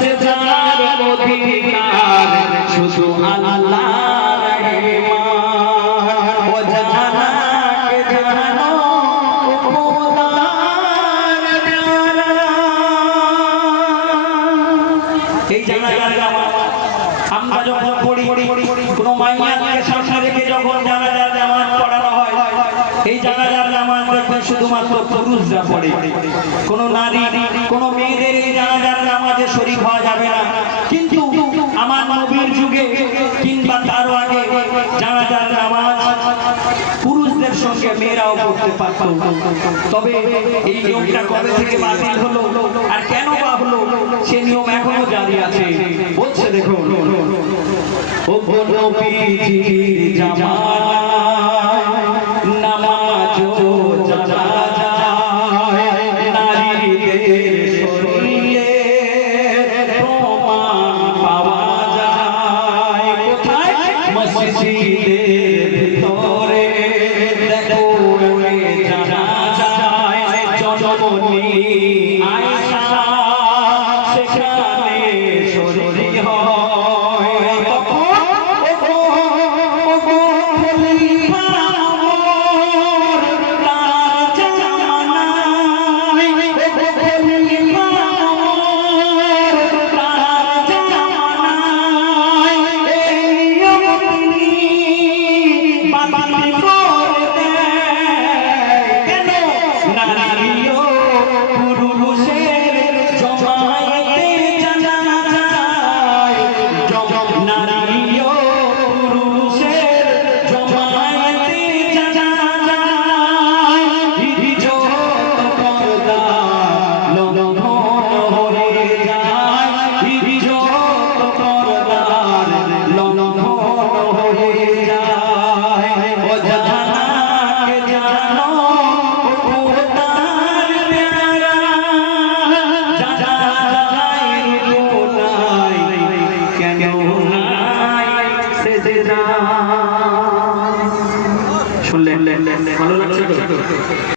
সেজদার অধিকার শুধু আল্লাহর রহমান ও জানা কে জানো খোদার প্যারা। এই জানাজার নামাজ আমরা যখন পড়ি কোনো মাইয়াকে সামনে রেখে যখন জানাজার নামাজ পড়ানো হয়, এই জানাজার নামাজ দেখবেন শুধুমাত্র পুরুষরা পড়ে, কোনো নারী কোনো মেয়েদের এই জানাজার নামাজে শরীক হওয়া যাবে না। কিন্তু আমার নবীর যুগে কিংবা তার আগে জানাজার নামাজ পুরুষদের সঙ্গে মেয়েরাও পড়তে পারত। তবে এই নিয়মটা কবে থেকে বাতিল হলো আর কেন বা হলো সে নিয়ম এখনো জারি আছে। বলছে দেখো, ও নবীজির জামানায় নামাজ জানাজা নারীদের শরীরে প্রমাণ পাওয়া যায় কোথায়? মসজিদের ভিতরে দেখো জানাজায় জননী আয়েশা সেখানে শরীক হয়। শুনলেন ভালো লাগছে তো?